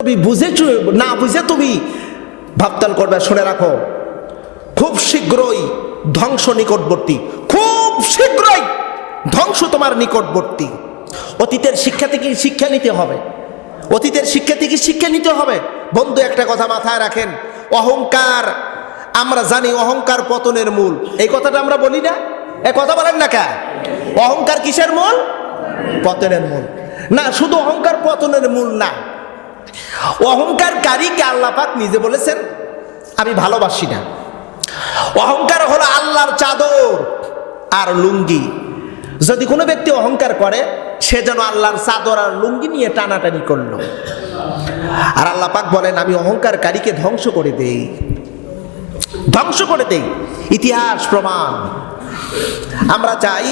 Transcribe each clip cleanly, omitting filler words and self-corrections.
তুমি বুঝেছ না বুঝে তুমি ভাবতাল করবে। শুনে রাখো, খুব শীঘ্রই ধ্বংস নিকটবর্তী, খুব শীঘ্রই ধ্বংস তোমার নিকটবর্তী। অতীতের শিক্ষা থেকে শিক্ষা নিতে হবে, অতীতের শিক্ষা থেকে শিক্ষা নিতে হবে। বন্ধু, একটা কথা মাথায় রাখেন, অহংকার, আমরা জানি অহংকার পতনের মূল। এই কথাটা আমরা বলি না? এই কথা বলেন না কে? অহংকার কিসের মূল? পতনের মূল। না, শুধু অহংকার পতনের মূল না, অহংকারকারীকে আল্লাহ পাক নিজে বলেছেন আমি ভালোবাসি না। অহংকার হলো আল্লাহর চাদর আর লুঙ্গি। যদি কোনো ব্যক্তি অহংকার করে, সে যেন আল্লাহর চাদর আর লুঙ্গি নিয়ে টানাটানি করলো। আর আল্লাহ পাক বলেন আমি অহংকারকারীকে ধ্বংস করে দেই, ধ্বংস করে দেই। ইতিহাস প্রমাণ। আমরা চাই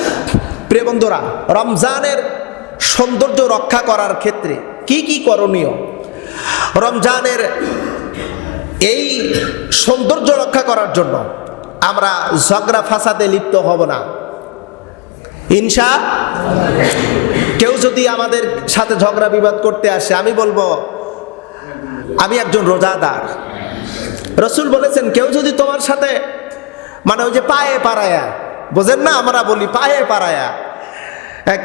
প্রিয় বন্ধুরা, রমজানের সৌন্দর্য রক্ষা করার ক্ষেত্রে কি কি করণীয়, রমজানের এই সৌন্দর্য রক্ষা করার জন্য আমরা ঝগড়া ফাসাদে লিপ্ত হব না ইনশাআল্লাহ। কেউ যদি আমাদের সাথে ঝগড়া বিবাদ করতে আসে, আমি বলবো আমি একজন রোজাদার। রসুল বলেছেন কেউ যদি তোমার সাথে মানে ওই যে পায়ে পাড়ায়া, বোঝেন না, আমরা বলি পায়ে পাড়ায়া,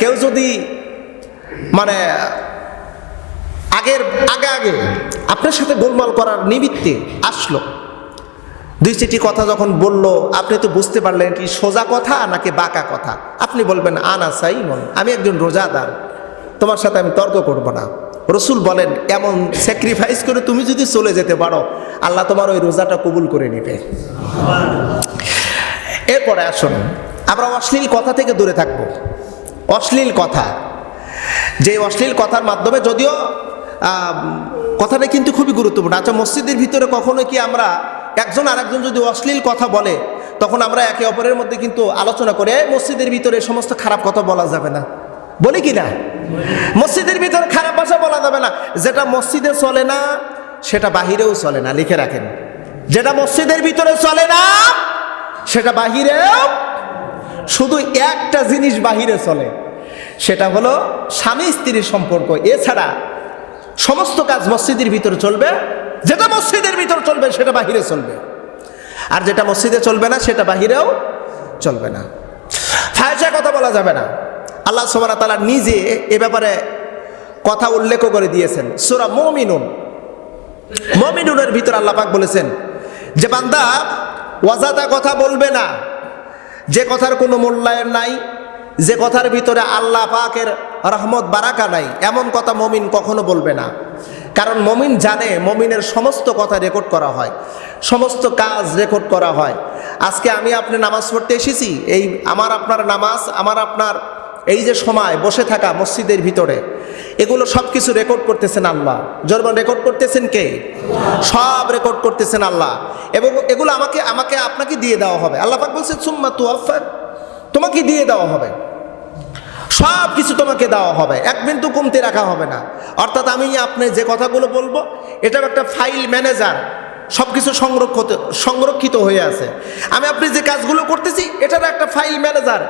কেউ যদি মানে আগে আপনার সাথে গোলমাল করার নিমিত্তে আসলো, দুই চারটি কথা যখন বললো, আপনি তো বুঝতে পারলেন কি সোজা কথা নাকি বাঁকা কথা। আপনি বলবেন আনা সাইমন, আমি একজন রোজাদার, তোমার সাথে আমি তর্ক করব না। রসুল বলেন এমন স্যাক্রিফাইস করে তুমি যদি চলে যেতে পারো, আল্লাহ তোমার ওই রোজাটা কবুল করে নেবে। এরপরে আসুন আমরা অশ্লীল কথা থেকে দূরে থাকবো। অশ্লীল কথা, যে অশ্লীল কথার মাধ্যমে, যদিও কথাটা কিন্তু খুবই গুরুত্বপূর্ণ। আচ্ছা, মসজিদের ভিতরে কখনো কি আমরা একজন আরেকজন যদি অশ্লীল কথা বলে, তখন আমরা একে অপরের মধ্যে কিন্তু আলোচনা করে মসজিদের ভিতরে সমস্ত খারাপ কথা বলা যাবে না, বলি কি না? মসজিদের ভিতরে খারাপ ভাষা বলা যাবে না। যেটা মসজিদে চলে না সেটা বাহিরেও চলে না, লিখে রাখেন। যেটা মসজিদের ভিতরে চলে না সেটা বাহিরেও, শুধু একটা জিনিস বাহিরে চলে, সেটা হলো স্বামী স্ত্রীর সম্পর্ক। এছাড়া সমস্ত কাজ মসজিদের ভিতরে চলবে। যেটা মসজিদের ভিতরে চলবে সেটা বাহিরে চলবে, আর যেটা মসজিদে চলবে না সেটা বাহিরেও চলবে না। ফাহিশা কথা বলা যাবে না। আল্লাহ সুবহানাহু ওয়া তাআলা নিজে এ ব্যাপারে কথা উল্লেখ করে দিয়েছেন। সূরা মুমিনুনের ভিতরে আল্লাহ পাক বলেছেন যে বান্দা ওয়াজাতা কথা বলবে না, যে কথার কোনো মূল্যায়ন নাই, যে কথার ভিতরে আল্লাহ পাকের রহমত বারাকা নাই, এমন কথা মুমিন কখনো বলবে না। কারণ মুমিন জানে মুমিনের সমস্ত কথা রেকর্ড করা হয়, সমস্ত কাজ রেকর্ড করা হয়। আজকে আমি আপনি নামাজ পড়তে এসেছি, এই আমার আপনার নামাজ, আমার আপনার এই যে সময় বসে থাকা মসজিদের ভিতরে, এগুলো সব কিছু রেকর্ড করতেছেন আল্লাহ। জরমান রেকর্ড করতেছেন কে? সব রেকর্ড করতেছেন আল্লাহ। এবং এগুলো আমাকে আপনাকে দিয়ে দেওয়া হবে। আল্লাহ পাক বলছেন সুম্মা তুওয়াফা, তোমাকে দিয়ে দেওয়া হবে, সব কিছু তোমাকে দেওয়া হবে, এক বিন্দু কমতে রাখা হবে না। অর্থাৎ আমি আপনি যে কথাগুলো বলবো, এটাও একটা ফাইল ম্যানেজার, সব কিছু সংরক্ষিত হয়ে আছে। আমি আপনি যে কাজগুলো করতেছি, এটার একটা ফাইল ম্যানেজার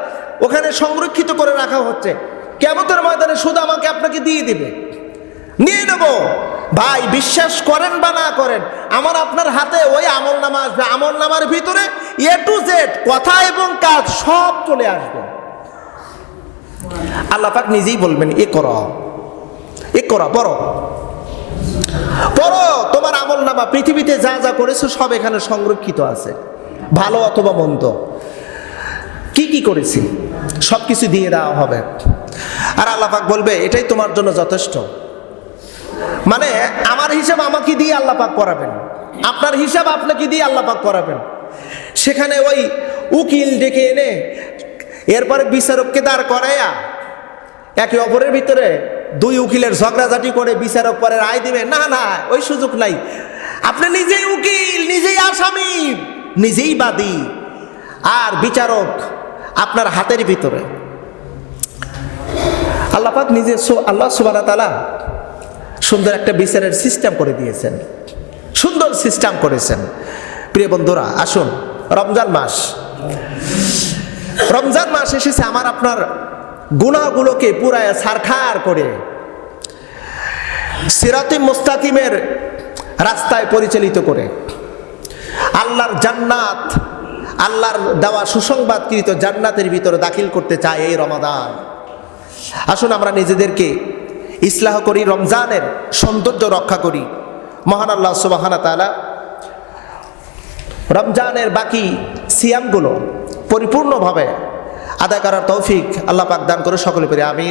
ওখানে সংরক্ষিত করে রাখা হচ্ছে। কিয়ামতের ময়দানে শুধু আমাকে আপনাকে দিয়ে দিবে, নিয়ে নেব। ভাই, বিশ্বাস করেন বা না করেন, আমার আপনার হাতে ওই আমলনামা আসবে। আমলনামার ভিতরে এ টু জেড কথা এবং কাজ সব চলে আসবে। আল্লাহ পাক নিজেই বলবেন এ করো, পড়ো, তোমার আমলনামা পৃথিবীতে যা যা করেছো সব এখানে সংরক্ষিত আছে, ভালো অথবা মন্দ, কি কি করেছি সব কিছু দিয়ে দেওয়া হবে। আর আল্লাহ পাক বলবে এটাই তোমার জন্য যথেষ্ট। মানে আমার হিসাব আমাকে দিয়ে আল্লাহ পাক করাবেন, আপনার হিসাব আপনাকে দিয়ে আল্লাহ পাক করাবেন। সেখানে ওই উকিল ডেকে এনে এরপরে বিচারককে দাঁড় করাইয়া একে অপরের ভিতরে দুই উকিলের ঝগড়াঝাটি করে বিচারক পরে রায় দিবে, না না, ওই সুযোগ নাই। আপনি নিজেই উকিল, নিজেই আসামি, নিজেই বাদী, আর বিচারক আপনার হাতের ভিতরে। আল্লাহ পাক নিজে, আল্লাহ সুবহানাহু ওয়া তাআলা সুন্দর একটা বিচারের সিস্টেম করে দিয়েছেন, সুন্দর সিস্টেম করেছেন। প্রিয় বন্ধুরা, আসুন, রমজান মাস এসেছে আমার আপনার গুনাহগুলোকে পুরায় ছারখার করে সিরাতে মুস্তাকিমের রাস্তায় পরিচালিত করে আল্লাহর জান্নাত, আল্লাহর দেওয়া সুসংবাদকৃত জান্নাতের ভিতরে দাখিল করতে চায় এই রমাদান। আসুন আমরা নিজেদেরকে ইসলাহ করি, রমজানের সৌন্দর্য রক্ষা করি। মহান আল্লাহ সুবহানাহু ওয়া তাআলা রমজানের বাকি সিয়ামগুলো পরিপূর্ণভাবে আদায় করার তৌফিক আল্লাহ পাক দান করে সকলে পড়ে আমিন।